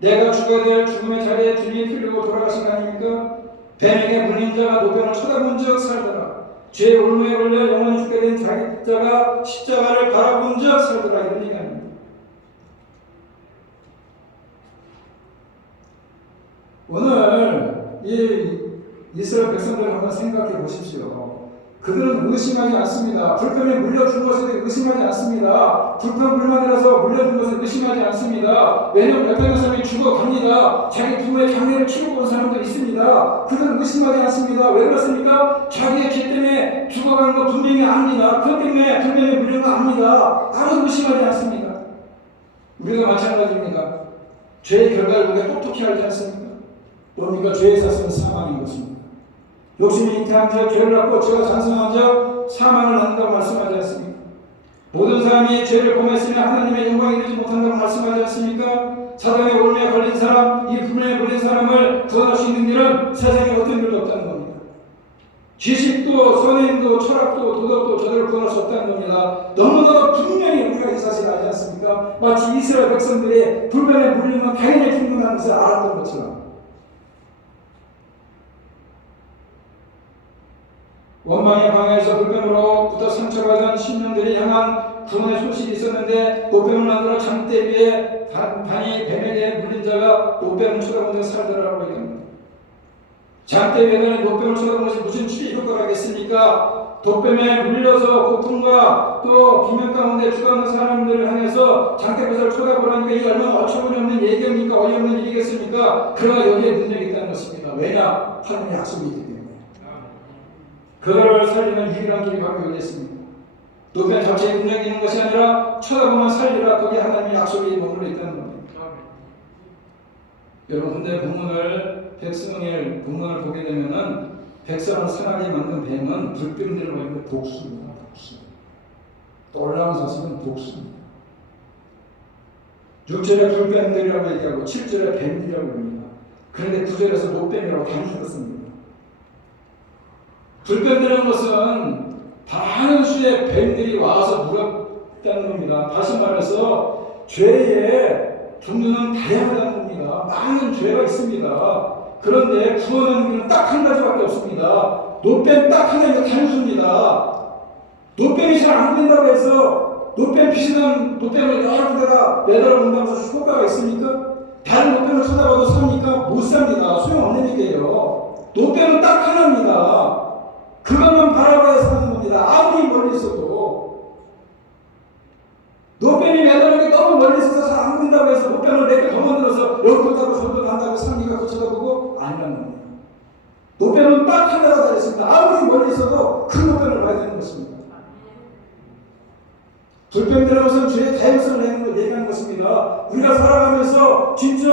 내가 죽어야 될 죽음의 자리에 주님이 풀리고 돌아가신 거 아닙니까? 뱀에게 물린 자가 노뱀을 쳐다본 즉 살더라. 죄의 올무에 걸려 영원히 죽게 된 자가 십자가를 바라본 즉 살더라. 이런 얘기 아닙니까? 오늘 이 이스라엘 백성들을 한번 생각해 보십시오. 그들은 의심하지 않습니다. 불평에 물려준 것을 의심하지 않습니다. 불평불만이라서 물려준 것을 의심하지 않습니다. 왜냐하면 옆에 있는 사람이 죽어갑니다. 자기 부모의 장례를 치르고 온 사람도 있습니다. 그들은 의심하지 않습니다. 왜 그렇습니까? 자기의 죄 때문에 죽어가는 거 분명히 압니다. 그것 때문에 불평에 물린 거 압니다. 아무도 의심하지 않습니다. 우리도 마찬가지입니다. 죄의 결과를 우리가 똑똑히 알지 않습니까? 뭡니까? 죄의 삭은 사망인 것입니다. 욕심이 잉태한 자, 죄를 낳고 죄가 장성한 자, 사망을 낳는다고 말씀하지 않습니까? 모든 사람이 죄를 범했으면 하나님의 영광에 이르지 못한다고 말씀하지 않습니까? 사단의 올무에 걸린 사람, 이 불문에 걸린 사람을 구원할 수 있는 길은 세상에 어떤 일도 없다는 겁니다. 지식도 선행도 철학도 도덕도 저들을 구원할 수 없다는 겁니다. 너무나 분명히 우리가 이 사실을 알지 않습니까? 마치 이스라엘 백성들이 불변에 물리면 당연히 죽는다는 것을 알았던 것처럼 원망의 방해에서 불뱀으로부터 상처받은 신령들이 향한 구원의 소식이 있었는데 노뱀을 만들어 장대 위에 단이 뱀에 대해 물린 자가 노뱀을 쳐다보는 살더라라고 얘기합니다. 장대 위에 노뱀을 쳐다보는 것이 무슨 치유 효과가 있겠습니까? 독뱀에 물려서 고통과 또 비명 가운데 죽어가는 사람들을 향해서 장대뼈를 쳐다보라니까 이게 얼마나 어처구니없는 얘기입니까? 어이없는 일이겠습니까? 그러나 여기에 능력이 있다는 것입니다. 왜냐? 하나님의 약속이 있기 때문에. 그들을 살리는 유일한 길이 바로 여기 있습니다. 노뱀 자체에 능력이 있는 것이 아니라 쳐다보면 살리라. 거기에 하나님의 약속이 머물러 있다는 겁니다. 여러분, 근데 본문을 백성의 본문을 보게 되면은 백성을 상하게 만든 뱀은 불뱀들을 말하는 독수입니다. 독수. 놀라운 사실은 독수입니다. 6절에 불뱀들이라고 얘기하고 7절에 뱀들이라고 합니다. 그런데 9절에서 노뱀이라고 단수를 씁니다. 불뱀들이라는 것은 많은 수의 뱀들이 와서 물었다는 겁니다. 다시 말해서 죄의 종류는 다양하다는 겁니다. 많은 죄가 있습니다. 그런데 구원하는 길은 딱 한 가지밖에 없습니다. 노뱀 딱 하나가 단수입니다. 노뱀이 잘 안 된다고 해서 노뱀 비슷한 노뱀을 여러 군데다 매달아 본다고 해서 효과가 있습니까? 다른 노뱀을 쳐다봐도 삽니까? 못 삽니다. 소용없는 얘기예요. 노뱀은 딱 하나입니다. 그것만 바라봐야 사는 겁니다. 아무리 멀리 있어도. 노뱀이 매달린 게 너무 멀리 있어서 잘 안 보인다고 해서 노뱀을 몇 개 더 만들어서 여기도 가고 저기도 간다고 삽니까? 그 쳐다보고 아니라는 겁니다. 노뱀은 딱 하나가 다르습니다. 아무리 멀리 있어도 그 노뱀을 봐야 되는 것입니다. 불뱀이라는 것은 죄의 다양성을 얘기하는 것입니다. 우리가 살아가면서 진짜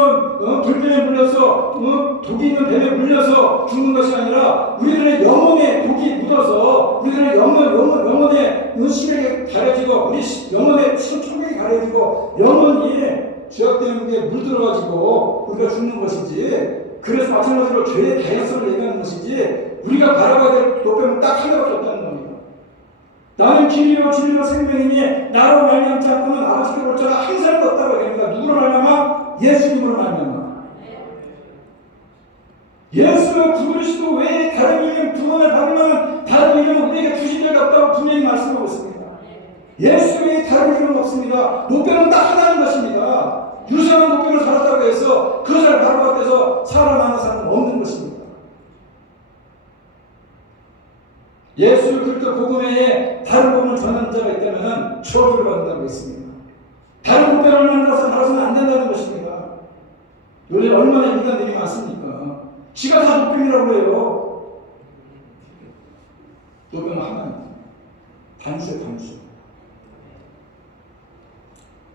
불뱀에 물려서 독이 있는 뱀에 물려서 죽는 것이 아니라 우리들의 영혼에 독이 묻어서 우리들의 영혼의 시력이 가려지고 우리 영혼의 초록이 가려지고 영혼이 죄악되는 게 물들어가지고 우리가 죽는 것이지. 그래서 마찬가지로 죄의 다양성을 얘기하는 것이지 우리가 바라봐야 될 노뱀은 딱 하나밖에 없다는 겁니다. 나는 길이요 진리요 생명이니 나로 말미암지 않고는 아버지께 올 자가 한 사람도 없다고 얘기합니다. 누구로 말미암아? 예수님으로 말미암아. 예수 그리스도 외에 다른 이름 구원을 받을 만한 다른 이름은 우리에게 주신 적이 없다고 분명히 말씀하고 있습니다. 예수 외에 다른 이름은 없습니다. 노뱀은 딱 하나인 것입니다. 유사한 노뱀을 살았다고 해서 그것을 바로 앞에서 살아나는 사람은 없는 것입니다. 예수 그리스도 복음 외에 다른 복음을 전하는 자가 있다면 저주를 받는다고 했습니다. 다른 복음을 만들어서 나서는 안 된다는 것입니다. 요즘 얼마나 인간들이 많습니까? 지가 다 노뱀이라고 해요. 노뱀은 하나입니다. 단수의 단수.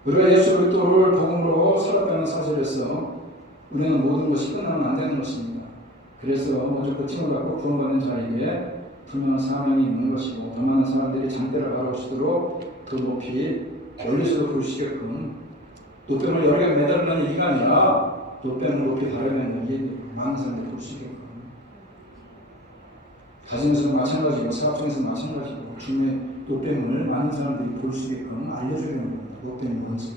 우리가 예수 그리스도를 복음으로 살아가는 사실에서 우리는 모든 것이 끝나면 안 되는 것입니다. 그래서 오직 그 팀을 갖고 구원받는 자에게 분명한 사명이 있는 것이고 더 많은 사람들이 장대를 바라보시도록 더 높이 멀리서도 볼 수 있게끔 노뱀을 여러 개 매달리는 얘기가 아니라 노뱀을 높이 바라보는 얘기 많은 사람들이 볼 수 있게끔 가정에서는 마찬가지고 사업장에서는 마찬가지고 주님의 노뱀을 많은 사람들이 볼 수 있게끔 알려주려는 겁니다. 노뱀이 뭔지.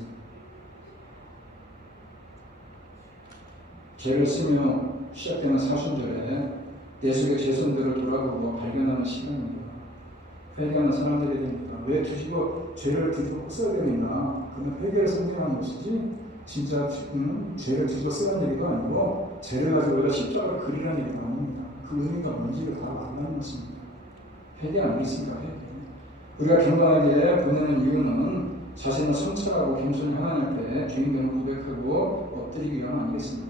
죄를 쓰며 시작되는 사순절에 내 속의 죄성들을 돌아보고 발견하는 시간입니다. 회개하는 사람들이 됩니다. 왜 뒤집어 죄를 뒤집어 써야 되느냐? 그러면 회개를 성경하는 것이지 진짜 죄를 뒤집어 쓰는 얘기도 아니고 죄를 가지고 우리가 십자가를 그리라는 얘기도 아닙니다. 그 의미가 뭔지를 다 만나는 것입니다. 회개 안 믿습니다. 회개. 우리가 경건하게 보내는 이유는 자신을 성찰하고 겸손히 하나님 앞에 주인됨을 고백하고 엎드리기 위함 아니겠습니까?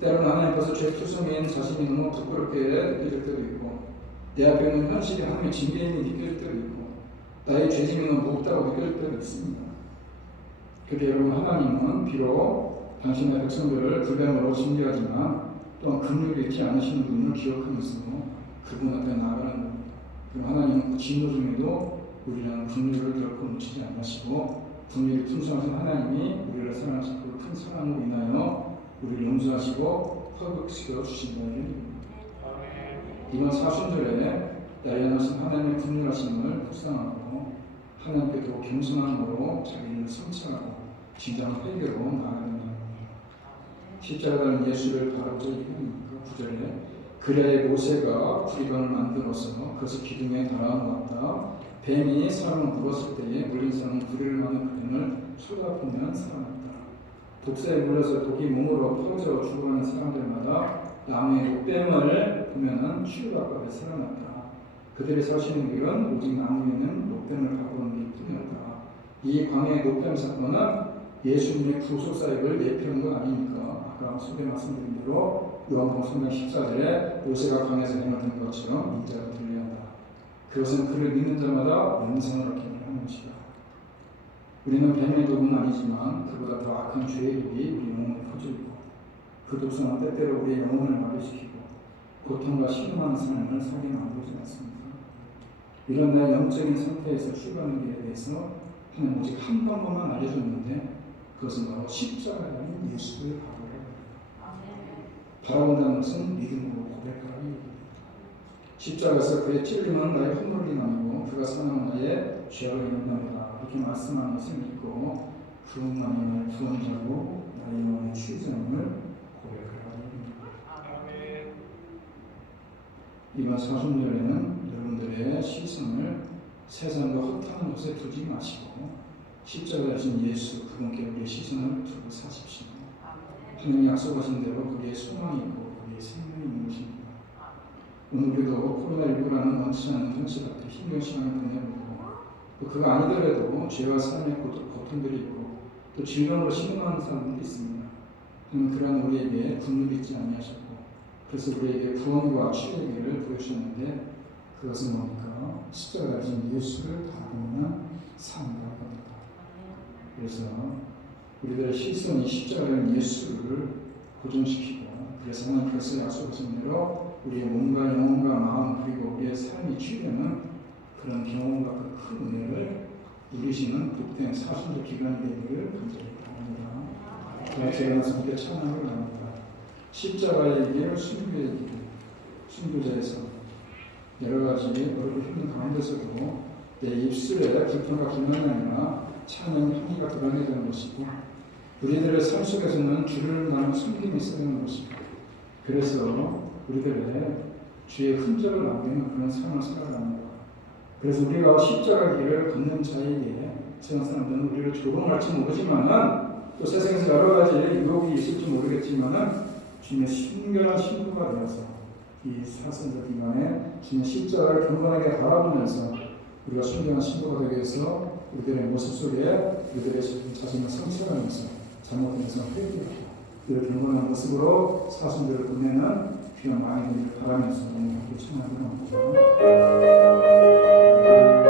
때로는 하나님 앞에서 죄투성인 자신이 너무 부끄럽게 느껴질 때도 있고 내 앞에 있는 현실이 하나님의 징계임이 느껴질 때도 있고 나의 죄짐이 너무 무겁다고 느껴질 때도 있습니다. 그렇게 여러분, 하나님은 비록 당신의 백성들을 불뱀으로 징계하지만 또한 긍휼이 있지 않으시는 분을 기억하면서 그분 앞에 나아가는 겁니다. 그럼 하나님은 그 진노 중에도 우리는 긍휼을 결코 놓치지 않으시고 긍휼이 풍성하신 하나님이 우리를 사랑하시고 큰 사랑으로 인하여 우리를 용서하시고 회복시켜 주신다는 얘기입니다. 이번 사순절에 나연하신 하나님의 긍휼하심을 묵상하고 하나님께 더 겸손함으로 자기를 성찰하고 진정한 회개로 나아가는 겁니다. 십자가는 예수를 바라보자 얘기합니다. 9절에 그래 모세가 구리관을 만들어서 그것을 기둥에 달아놓았다. 뱀이 사람을 물었을 때에 물린 사람은 구리를 만든 그림을 쏟아보면 살아났다. 독사에 물려서 독이 몸으로 퍼져 죽어가는 사람들마다 나무의 녹뱀을 보면은 치유받고 살아났다. 그들이 사시는 길은 오직 나무에는 녹뱀을 바꾸는 길뿐이었다. 이 광야의 녹뱀 사건은 예수님의 구속 사역을 예표한 것 아닙니까? 아까 소개 말씀드린 대로 요한복음 3장 14절에 모세가 광야에서 행을 든 것처럼 인자가 들려한다. 그것은 그를 믿는 자마다 영생을 얻게 하는 것이다. 우리는 뱀의 독은 아니지만 그보다 더 악한 죄의 독이 우리 영혼에 퍼져있고 그 독소는 때때로 우리의 영혼을 마비시키고 고통과 신음하는 삶을 살게 만들지 않습니다. 이런 나의 영적인 상태에서 출발하는 길에 대해서 하나님 오직 한 방법만 알려줬는데 그것은 바로 십자가라는 예수를 바라본다는 것은 믿음으로 고백하라는 얘기입니다. 십자가에서 그의 찔림은 나의 허물이 남이고 그가 사는 나의 죄악을 인합니다. 이렇게 말씀하는 것을 믿고 그 음란이 나의 구원자고 나의 영혼의 취자임을 고백하라는 얘기입니다. 이번 사순절에는 여러분들의 시선을 세상과 허탄한 곳에 두지 마시고 십자가에 하신 예수 그분께 우리의 시선을 두고 사십시오. 하나님이 약속하신 대로 거기에 소망이 있고 거기에 생명이 있는 것입니다. 오늘 우리도 코로나19라는 원치 않는 현실 앞에 힘겨운 시간을 보내보고 또 그거 아니더라도 죄와 삶의 고통들이 있고 또 질병으로 신음하는 사람들이 있습니다. 하나님 그러한 우리에게 긍휼이 있지 아니하셨고 그래서 우리에게 구원과 치유의 길을 보여주셨는데 그것은 뭡니까? 십자가에 달린 예수를 바라보는 삶이라고 합니다. 그래서 우리들의 시선이 십자가에 예수를 고정시키고 그래서 하나님께서 약속하신 대로 우리의 몸과 영혼과 마음 그리고 우리의 삶이 치유되는 그런 경험과 그 큰 은혜를 누리시는 복된 사순절 기간이 되기를 간절히 바랍니다. 제가 나서 함께 찬양을 합니다. 십자가의 길, 순교의 길, 순교자에서 여러 가지 어렵고 힘든 가운데서도 내 입술에 불평과 불만이 아니라 찬양의 향기가 드러내야 되는 것이고 우리들의 삶 속에서는 주를 나는 숨김이 있어야 되는 것입니다. 그래서 우리들의 주의 흔적을 남기는 그런 삶을 살아가는 것. 그래서 우리가 십자가 길을 걷는 자에게 세상 사람들은 우리를 조롱할지 모르지만은 또 세상에서 여러 가지 유혹이 있을지 모르겠지만은 주님의 신결한 신부가 되어서 이 사순절 기간에 주님의 십자가를 경건하게 바라보면서 우리가 순결한 신부가 되기 위해서 우리들의 모습 속에 우리들의 자신을 성찰하면서 잘못되면서 회개하고 이를 경건한 모습으로 사순절을 보내는 귀한 마음이 되기를 바라면서 오늘 함께 찬양을 합니다. 나의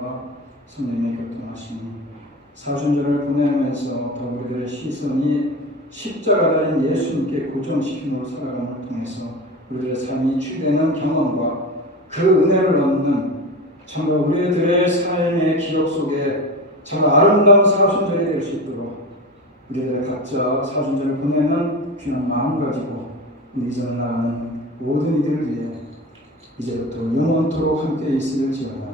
말씀과 성령의 교통하심, 사순절을 보내면서 더불어 우리들의 시선이 십자가 달인 예수님께 고정시킴으로 살아감을 통해서 우리들의 삶이 주되는 경험과 그 은혜를 얻는 정말 우리들의 삶의 기억 속에 정말 아름다운 사순절이 될 수 있도록 우리들의 각자 사순절을 보내는 귀한 마음 가지고 이전 나가는 모든 이들을 위해 이제부터 영원토록 함께 있을지어다.